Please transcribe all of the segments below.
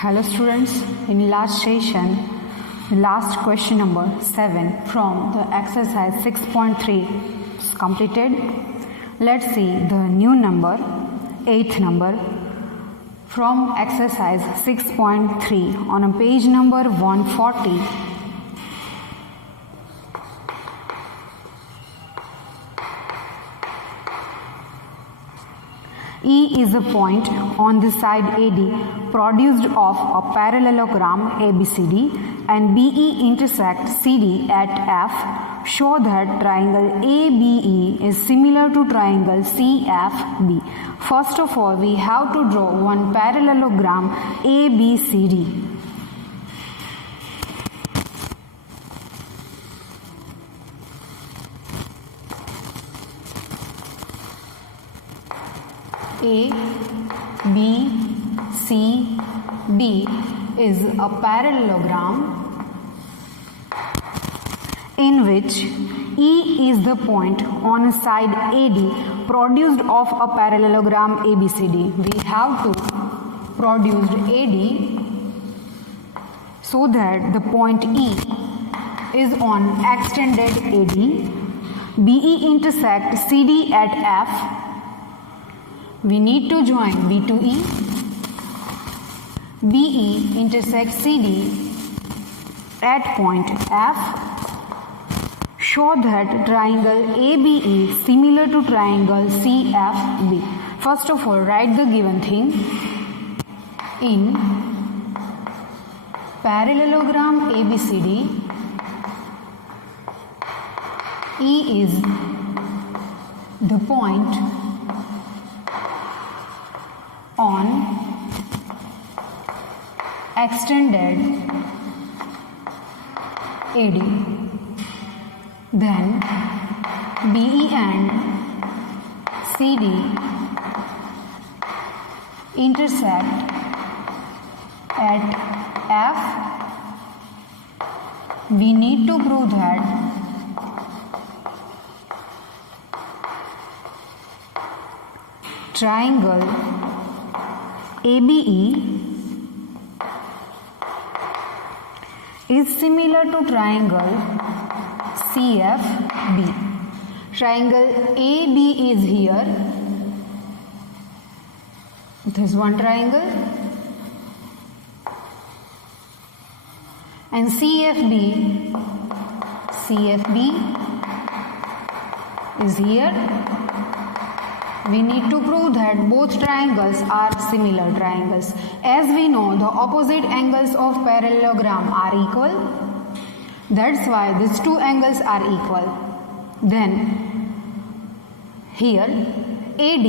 Hello students, in last session, last question number 7 from the exercise 6.3 is completed. Let's see the new number, 8th number from exercise 6.3 on a page number 140. E is a point on the side AD produced of a parallelogram ABCD and BE intersect CD at F. Show that triangle ABE is similar to triangle CFB. First of all, we have to draw one parallelogram ABCD. A, B, C, D is a parallelogram in which E is the point on a side AD produced of a parallelogram ABCD. We have to produce AD so that the point E is on extended AD. BE intersect CD at F. We need to join B to E. BE intersects CD at point F. Show that triangle ABE is similar to triangle CFB. First of all, write the given thing. In parallelogram ABCD, E is the point on extended AD. Then BE and CD intersect at F. We need to prove that triangle ABE is similar to triangle CFB. Triangle AB is here. This is one triangle. And CFB is here. We need to prove that both triangles are similar triangles. As we know, the opposite angles of parallelogram are equal. That's why these two angles are equal. Then, here AD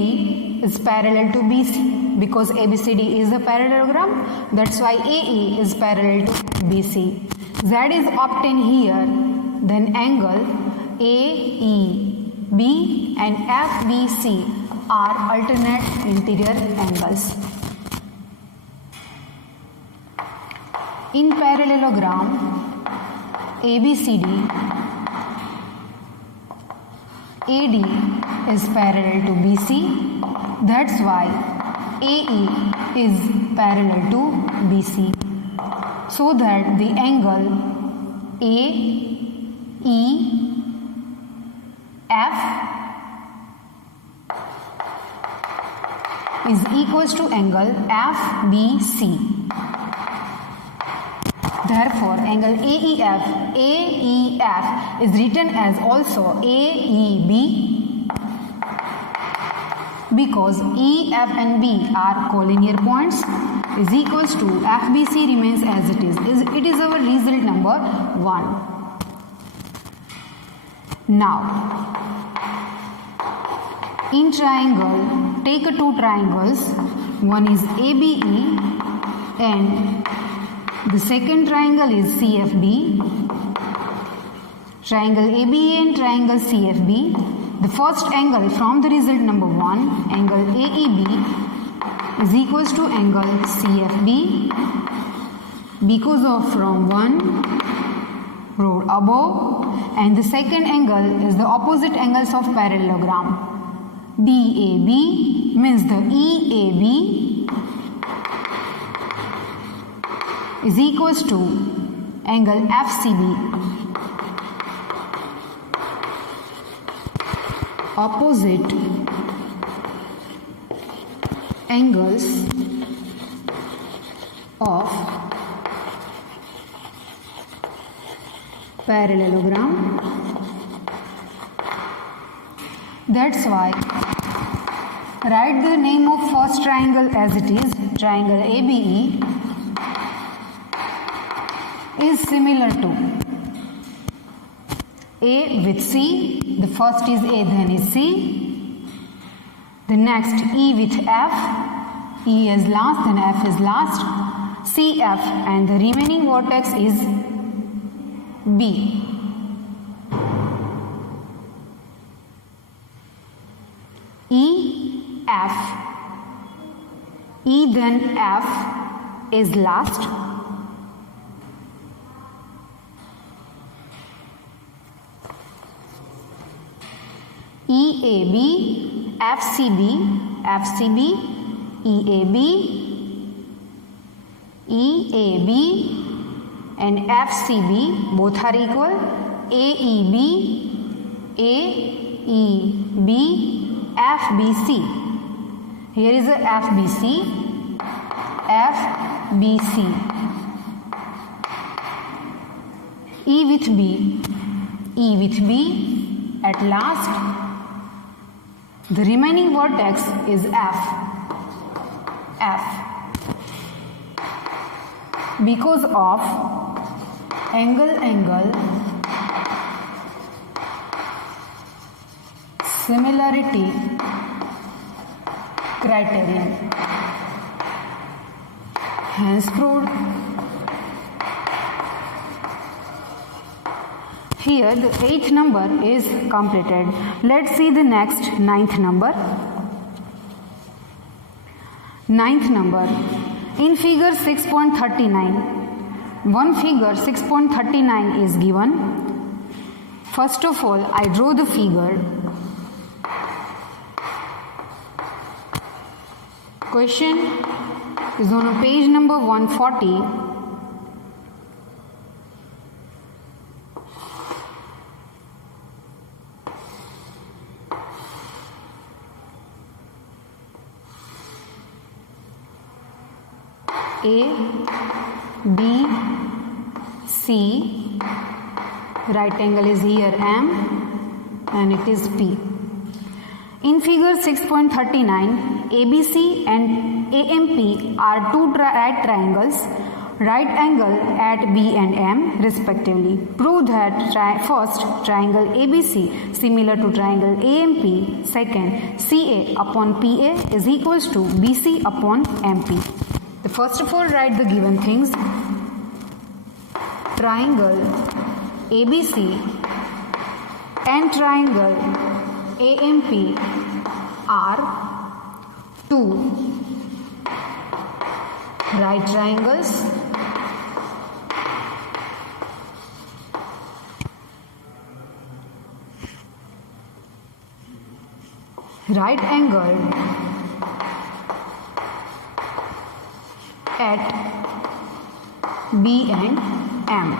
is parallel to BC because ABCD is a parallelogram. That's why AE is parallel to BC. Z is obtained here. Then angle AEB and FBC are alternate interior angles. In parallelogram ABCD, AD is parallel to BC. That's why AE is parallel to BC. So that the angle AEF is equals to angle FBC. Therefore, angle AEF is written as also AEB because EF and B are collinear points is equals to FBC remains as it is. It is our result number 1. Now, in triangle, take two triangles. One is ABE and the second triangle is CFB. Triangle ABE and triangle CFB. The first angle from the result number 1, angle AEB is equals to angle CFB because of from 1 row above, and the second angle is the opposite angles of parallelogram. DAB means the EAB is equals to angle FCB. Opposite angles of parallelogram. That's why write the name of first triangle as it is. Triangle ABE is similar to A with C. The first is A, then is C. The next E with F. E is last, then F is last. CF, and the remaining vertex is B. E, F. E then F is last. EAB, FCB, FCB, EAB, EAB and FCB both are equal. AEB, AEB, FBC. Here is a FBC, FBC. E with B, E with B at last. The remaining vertex is F. F. Because of angle similarity criterion. Hence proved. Here the 8th number is completed. Let's see the next 9th number. 9th number. In figure 6.39, one figure 6.39 is given. First of all, I draw the figure. Question is on page number 140. A, B, C, right angle is here M and it is P. In figure 6.39, ABC and AMP are two right triangles, right angle at B and M respectively. Prove that first triangle ABC similar to triangle AMP, second CA upon PA is equals to BC upon MP. First of all, write the given things. Triangle ABC and triangle AMP are two right triangles. Right angle at B and M.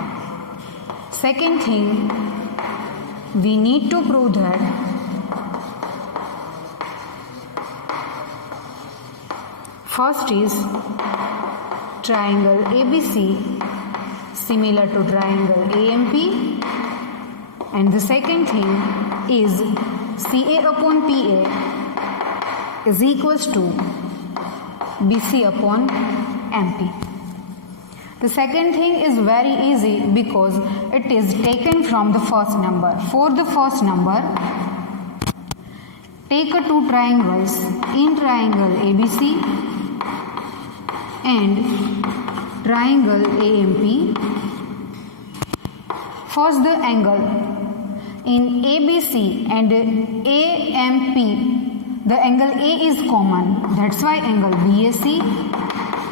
Second thing, we need to prove that first is triangle ABC similar to triangle AMP, and the second thing is CA upon PA is equals to BC upon MP. The second thing is very easy because it is taken from the first number. For the first number, take a two triangles in triangle ABC and triangle AMP. First the angle in ABC and AMP, the angle A is common. That's why angle BAC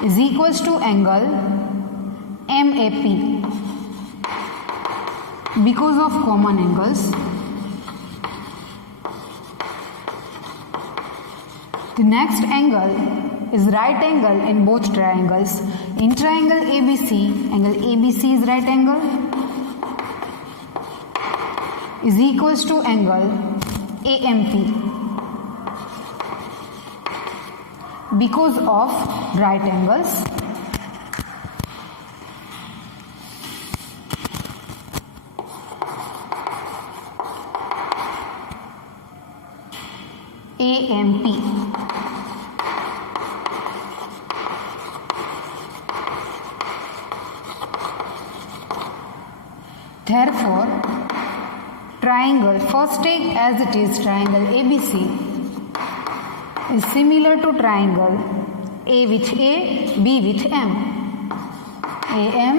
is equals to angle MAP. Because of common angles, the next angle is right angle in both triangles. In triangle ABC, angle ABC is right angle is equals to angle AMP because of right angles. AMP. Therefore, triangle, first take as it is triangle ABC is similar to triangle A with A, B with M, AM,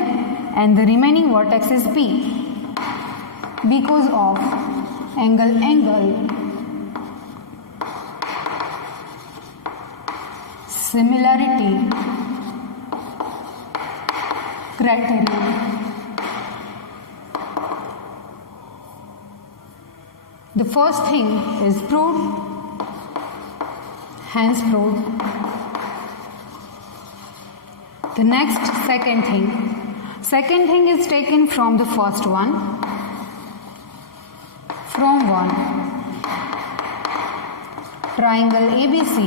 and the remaining vertex is P because of angle similarity criterion. The first thing is proved, hence proved. The next second thing is taken from the first one, from one. Triangle ABC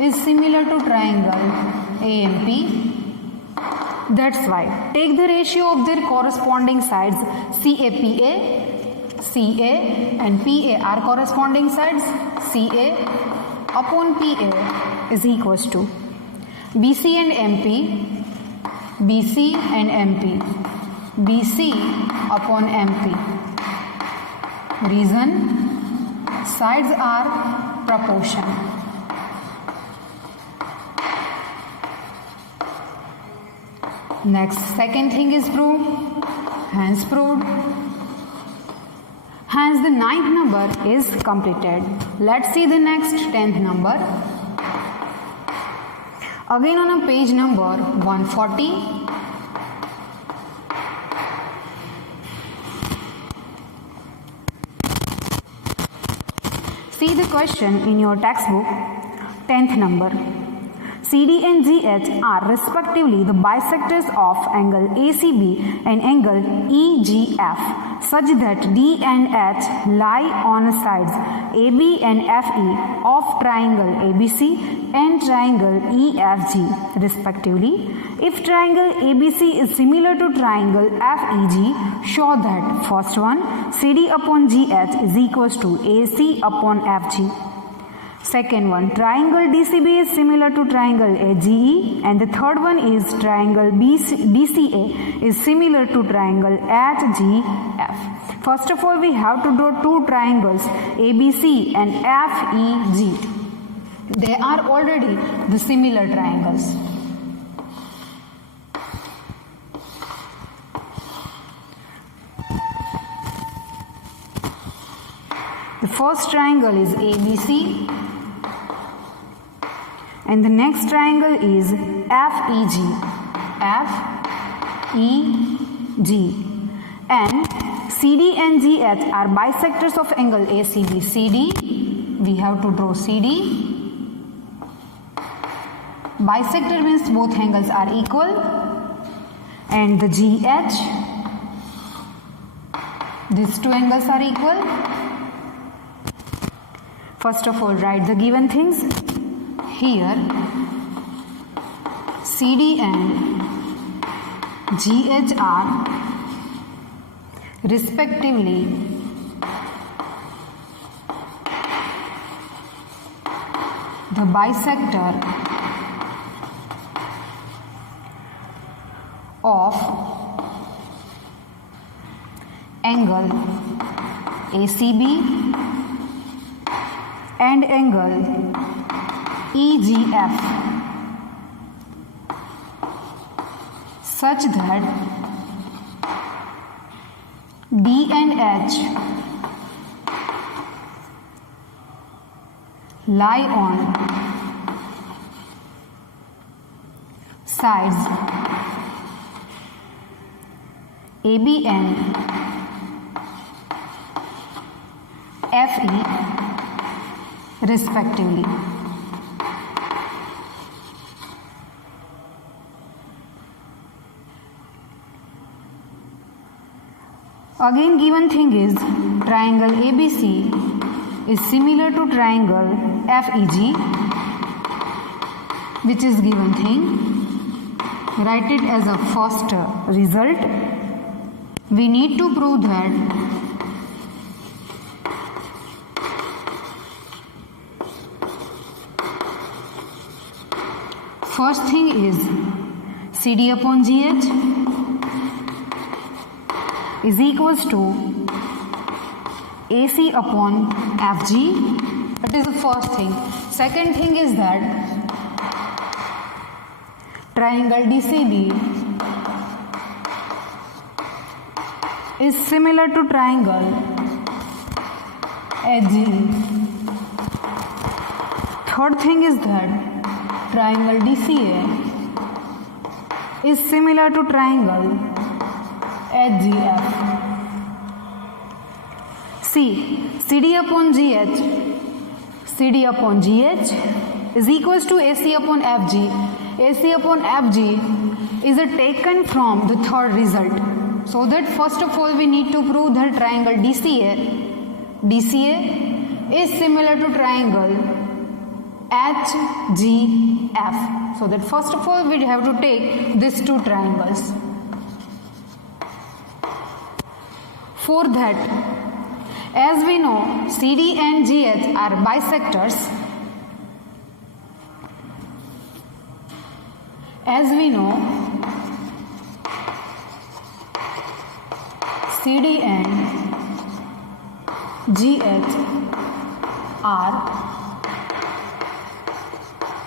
is similar to triangle AMP. That's why take the ratio of their corresponding sides. CAPA, CA and PA are corresponding sides. CA upon PA is equals to BC and MP, BC and MP, BC upon MP. Reason, sides are proportion. Next, second thing is proved, hence proved. Hence the 9th number is completed. Let's see the next 10th number. Again on a page number 140. See the question in your textbook, 10th number. CD and GH are respectively the bisectors of angle ACB and angle EGF such that D and H lie on sides AB and FE of triangle ABC and triangle EFG respectively. If triangle ABC is similar to triangle FEG, show that first one CD upon GH is equals to AC upon FG. Second one, triangle DCB is similar to triangle AGE, and the third one is triangle DCA is similar to triangle HGF. First of all, we have to draw two triangles ABC and FEG. They are already the similar triangles. The first triangle is ABC. And the next triangle is FEG. FEG. And CD and GH are bisectors of angle ACB. CD, we have to draw CD. Bisector means both angles are equal. And the GH, these two angles are equal. First of all, write the given things. Here, CD and GH are respectively the bisector of angle ACB and angle EGF such that D and H lie on sides AB and FE respectively. Again given thing is triangle ABC is similar to triangle FEG, which is given thing. Write it as a first result. We need to prove that first thing is CD upon GH is equals to AC upon FG. That is the first thing. Second thing is that triangle DCD is similar to triangle HGE. Third thing is that triangle DCA is similar to triangle HGF. See, CD upon GH is equals to AC upon FG. AC upon FG is taken from the third result. So that first of all we need to prove that triangle DCA is similar to triangle HGF. So that first of all we have to take these two triangles. For that, as we know, CD and GH are bisectors. As we know, CD and GH are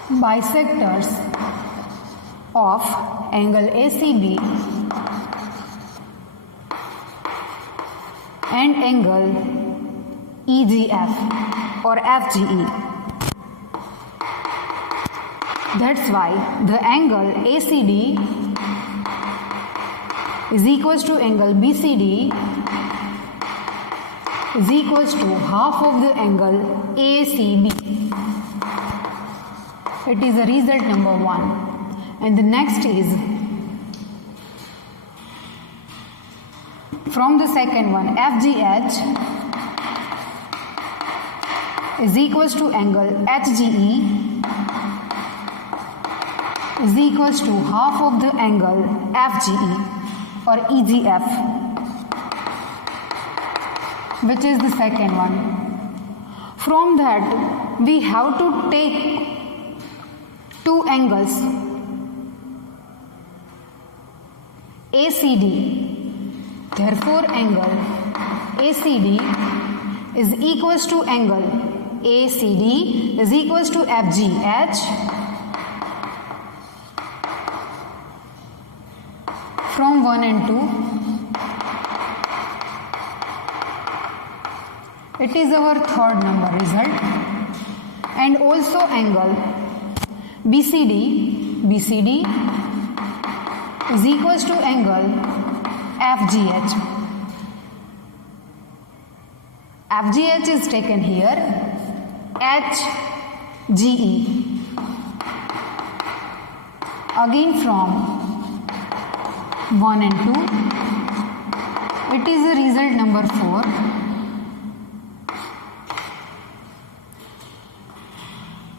bisectors of angle ACB and angle EGF or FGE. That's why the angle ACD is equals to angle BCD is equals to half of the angle ACB. It is a result number 1. And the next is from the second one, FGH is equals to angle HGE is equals to half of the angle FGE or EGF, which is the second one. From that, we have to take two angles ACD. Therefore, angle ACD is equals to angle ACD is equals to FGH from 1 and 2. It is our third number result. And also angle BCD is equals to angle FGH. FGH is taken here, HGE. Again from 1 and 2. It is a result number 4.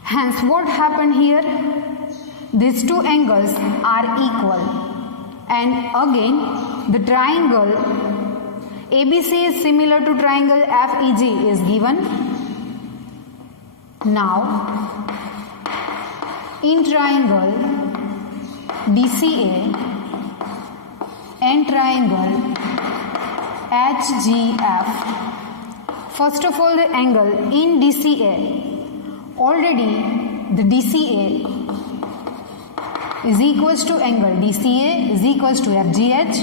Hence, what happened here? These two angles are equal. And again, the triangle ABC is similar to triangle FEG is given. Now, in triangle DCA and triangle HGF, first of all the angle in DCA, already the DCA is equals to angle DCA is equals to FGH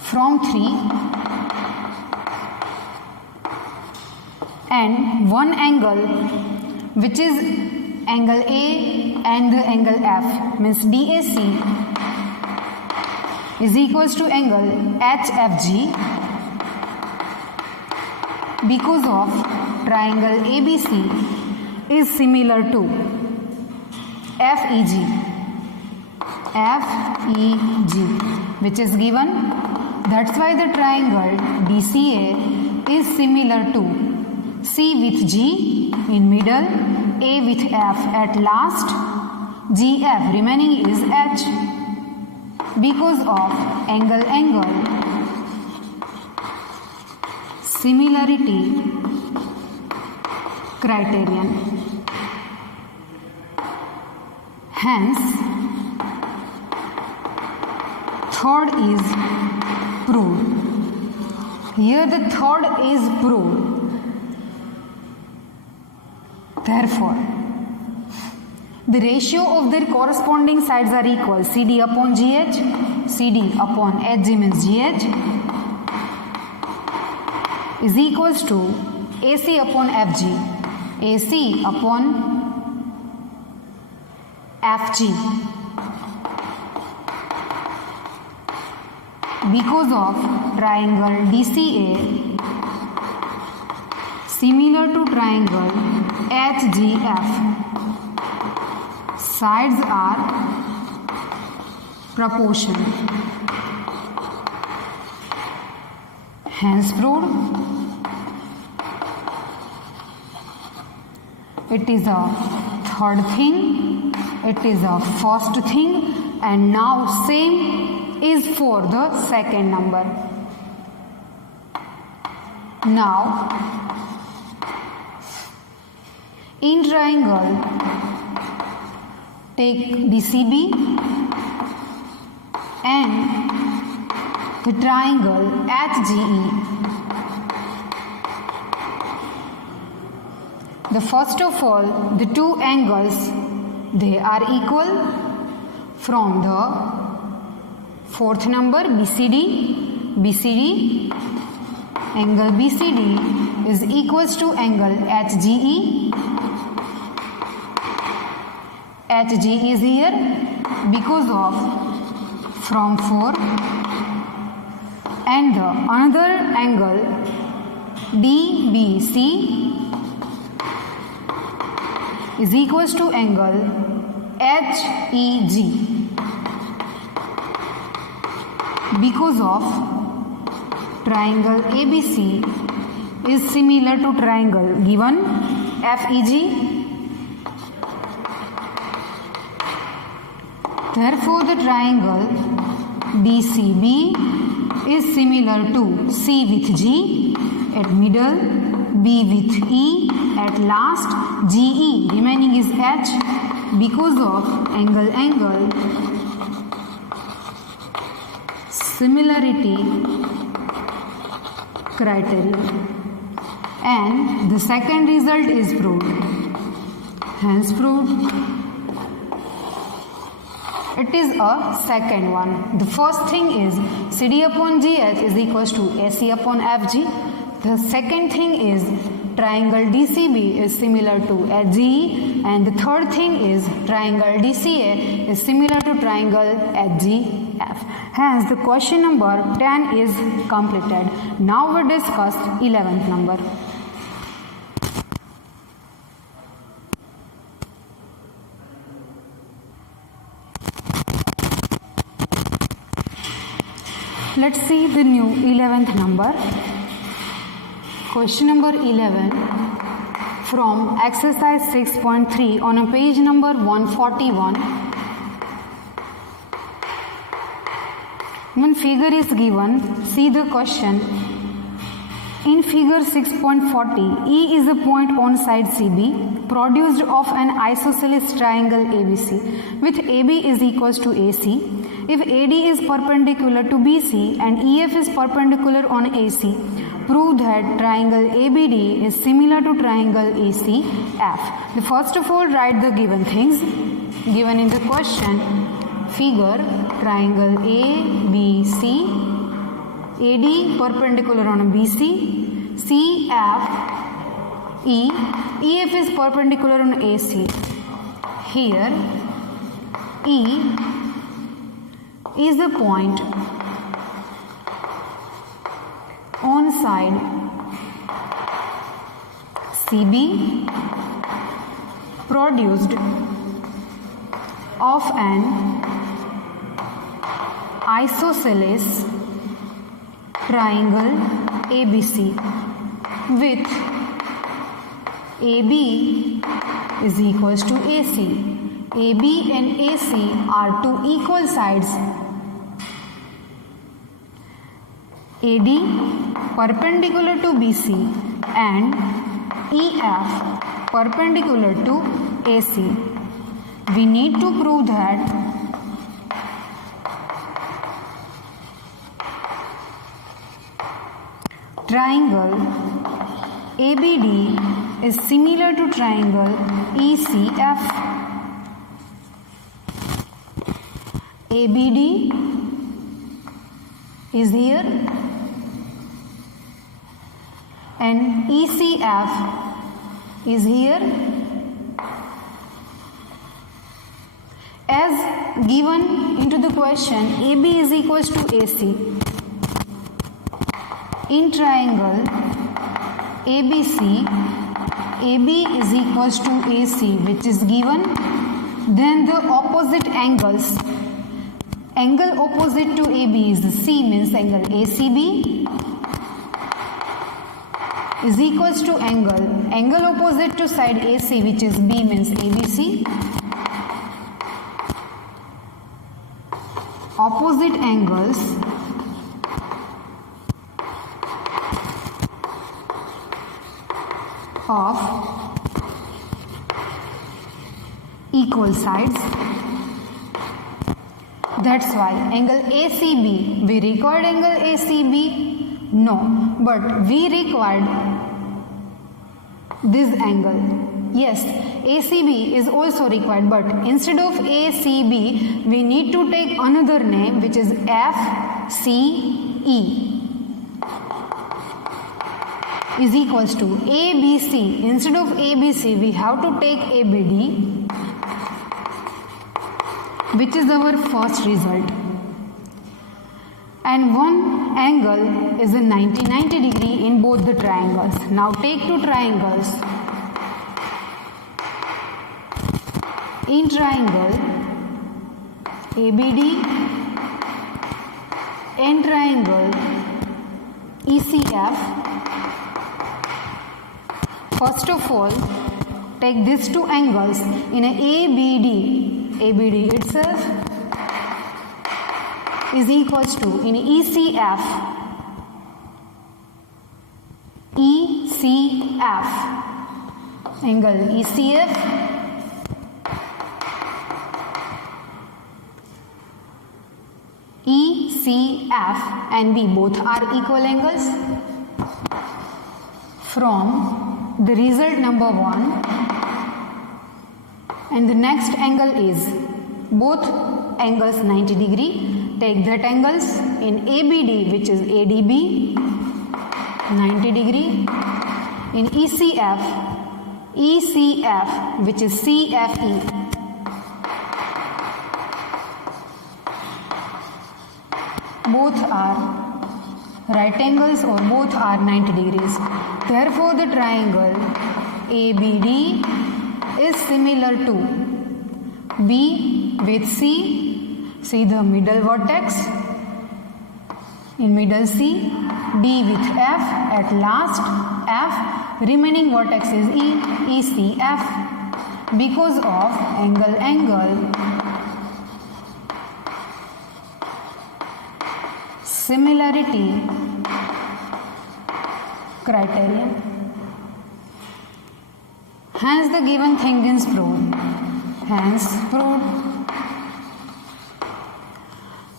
from 3, and one angle which is angle A and the angle F means DAC is equals to angle HFG because of triangle ABC is similar to FEG. which is given. That's why the triangle DCA is similar to C with G in middle, A with F at last, GF remaining is H because of angle similarity criterion. Hence, third is proved. Here the third is proved. Therefore, the ratio of their corresponding sides are equal. CD upon GH, CD upon HG means GH is equals to AC upon FG, AC upon FG. Because of triangle DCA similar to triangle HGF, sides are proportional. Hence proved. It is a third thing, it is a first thing, and now same is for the second number. Now in triangle take DCB and the triangle HGE. The first of all, the two angles, they are equal from the fourth number BCD. Angle BCD is equals to angle HGE. HG is here because of from 4, and the another angle DBC is equals to angle HEG because of triangle ABC is similar to triangle given FEG. Therefore, the triangle DCB is similar to C with G at middle, B with E at last, GE remaining is H because of angle similarity criterion. And the second result is proved. Hence proved. It is a second one. The first thing is CD upon GH is equals to AC upon FG. The second thing is triangle DCB is similar to HGE, and the third thing is triangle DCA is similar to triangle HGF. Hence the question number 10 is completed. Now we discuss 11th number. Let's see the new 11th number. Question number 11 from exercise 6.3 on a page number 141. One figure is given. See the question. In figure 6.40, E is a point on side CB produced of an isosceles triangle ABC with AB is equals to AC. If AD is perpendicular to BC and EF is perpendicular on AC, prove that triangle ABD is similar to triangle ACF. The first of all, write the given things given in the question. Figure triangle ABC, AD perpendicular on BC, CF, EF is perpendicular on AC. Here E is the point on side CB produced of an isosceles triangle ABC with AB is equals to AC. AB and AC are two equal sides. AD perpendicular to BC and EF perpendicular to AC. We need to prove that triangle ABD is similar to triangle ECF. ABD is here and ECF is here. As given into the question, AB is equals to AC. In triangle ABC, AB is equals to AC, which is given. Then the opposite angles, angle opposite to AB is C, means angle ACB is equals to angle opposite to side AC, which is B, means ABC. Opposite angles of equal sides. That's why angle ACB, we required angle ACB? No, but we required this angle. Yes, ACB is also required, but instead of ACB, we need to take another name, which is FCE is equals to ABC. Instead of ABC, we have to take ABD, which is our first result. And one angle is a 90 degree in both the triangles. Now take two triangles. In triangle ABD and triangle ECF, first of all, take these two angles in a ABD itself is equals to, in ECF angle ECF and B both are equal angles. From the result number 1, and the next angle is both angles 90 degree. Take that angles in ABD, which is ADB 90 degree, in ECF which is CFE. Both are right angles or both are 90 degrees. Therefore, the triangle ABD is similar to B with C. See the middle vertex in middle C, D with F, at last F, remaining vertex is ECF. Because of angle similarity criterion. Hence the given thing is proved. Hence proved.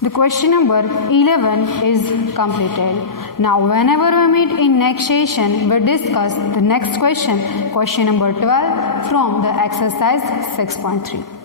The question number 11 is completed. Now whenever we meet in next session, we discuss the next question number 12 from the exercise 6.3.